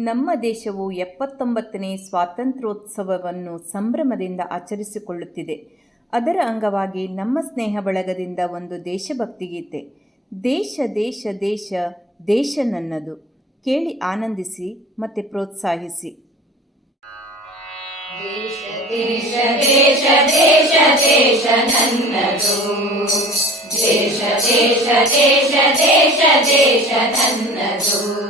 ನಮ್ಮ ದೇಶವು ಎಪ್ಪತ್ತೊಂಬತ್ತನೇ ಸ್ವಾತಂತ್ರ್ಯೋತ್ಸವವನ್ನು ಸಂಭ್ರಮದಿಂದ ಆಚರಿಸಿಕೊಳ್ಳುತ್ತಿದೆ. ಅದರ ಅಂಗವಾಗಿ ನಮ್ಮ ಸ್ನೇಹ ಬಳಗದಿಂದ ಒಂದು ದೇಶಭಕ್ತಿ ಗೀತೆ ದೇಶ ದೇಶ ದೇಶ ದೇಶ ನನ್ನದು. ಕೇಳಿ ಆನಂದಿಸಿ, ಮತ್ತು ಪ್ರೋತ್ಸಾಹಿಸಿ. ದೇಶ ದೇಶ ದೇಶ ದೇಶ ದೇಶ ನನ್ನದು. ದೇಶ ದೇಶ ದೇಶ ದೇಶ ದೇಶ ನನ್ನದು.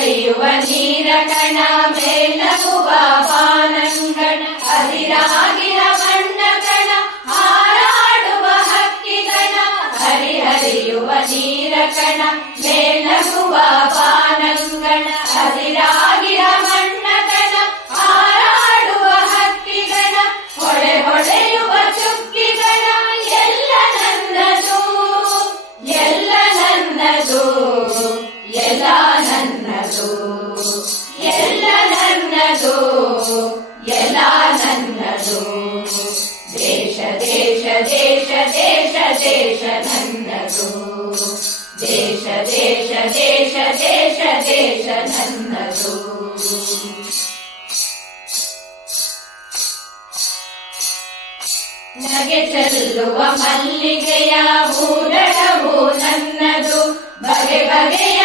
ಹರಿಹರಿಯುವ ನೀರ ಕಣ ಮೇಲಗುವ ಬಾನಂಗಣ ಹರಿರಾಗಿರ ಬಣ್ಣ ಕಣ ಹಾರಾಡುವ ಹಕ್ಕಿಗಣ ಹರಿಹರಿಯುವ ನೀರ ಕಣ ಮೇಲಗುವ ಬಾನಂಗಣ ಹರಿರಾಗಿರ ದೇಶ ದೇಶ ದೇಶ ನನ್ನದು ದೇಶ ದೇಶ ದೇಶ ದೇಶ ದೇಶ ನನ್ನದು ನಗೆ ಚೆಲ್ಲುವ ಮಲ್ಲಿಗೆಯ ಹೂದಳವು ನನ್ನದು ಬಗೆ ಬಗೆಯ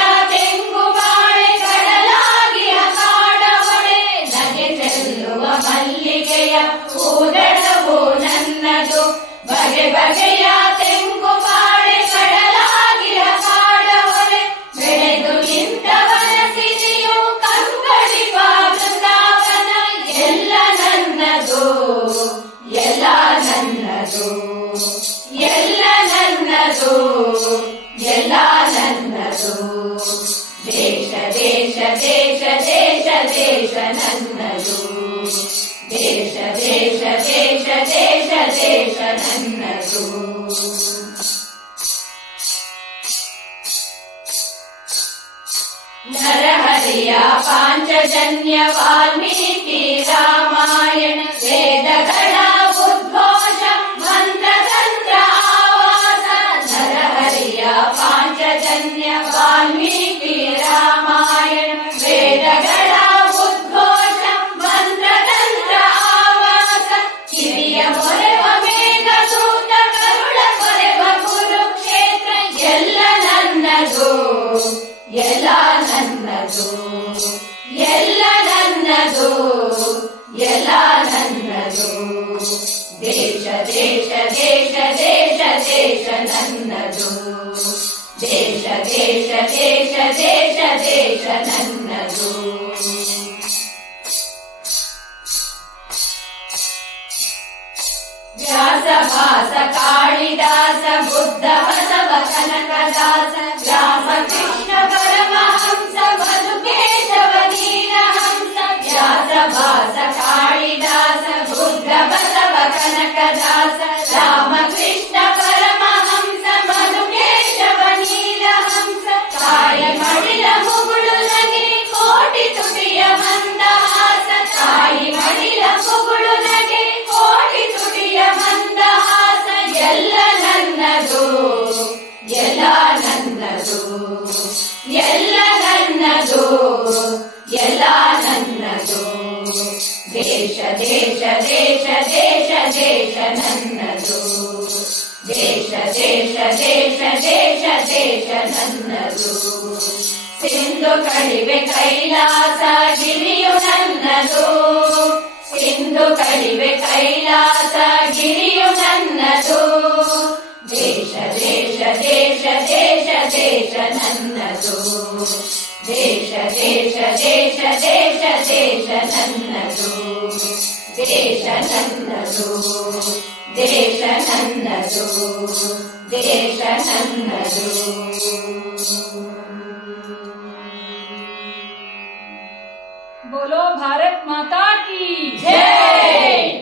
ದೇಶ ದೇಶ ದೇಶ ದೇಶ ದೇಶ ನನ್ನದು ದೇಶ ದೇಶ ದೇಶ ದೇಶ ದೇಶ ನನ್ನದು ನರಹರಿಯ ಪಾಂಚಜನ್ಯ ವಾಲ್ಮೀಕಿ ವಾಲ್ಮೀಕಿ ರಾಮಾಯಣ, ವೇದಗಳ ಉದ್ಘೋಷ, ಮಂತ್ರತಂತ್ರ ಆವಾಸ, ಕಿರಿಯ ಮೊರೆವ ಮೇಘದೂತ ಕರುಳ ಕೊರೆವ ಕುರುಕ್ಷೇತ್ರ, ಎಲ್ಲ ನನ್ನದು ಎಲ್ಲ ನನ್ನದು ಎಲ್ಲ ನನ್ನದು ಎಲ್ಲ ನನ್ನದು. ದೇಶ ದೇಶ ದೇಶ ದೇಶ ದೇಶ ನನ್ನದು. ದೇಶ ದೇಶ ದೇಶ ದೇಶ ದೇಶ ನನ್ನದು ವ್ಯಾಸ ಭಾಸ ಕಾಳಿದಾಸ ಎಲ್ಲ ನನ್ನದು ಎಲ್ಲ ನನ್ನದು ದೇಶ ದೇಶ ದೇಶ ದೇಶ ದೇಶ ನನ್ನದು ದೇಶ ದೇಶ ದೇಶ ದೇಶ ದೇಶ ನನ್ನದು ಸಿಂಧು ಕಣಿವೆ ಕೈಲಾಸ ಗಿರಿಯು ನನ್ನದು ಸಿಂಧು ಕಣಿವೆ ಕೈಲಾಸ ಗಿರಿಯು ನನ್ನದು ದೇಶ ದೇಶ ದೇಶ ದೇಶ ದೇಶ ನನ್ನದು ದೇಶ ದೇಶ ದೇಶ ದೇಶ ದೇಶ ನನ್ನದು ದೇಶ ನನ್ನದು ದೇಶ ನನ್ನದು ದೇಶ ನನ್ನದು बोलो भारत माता की जय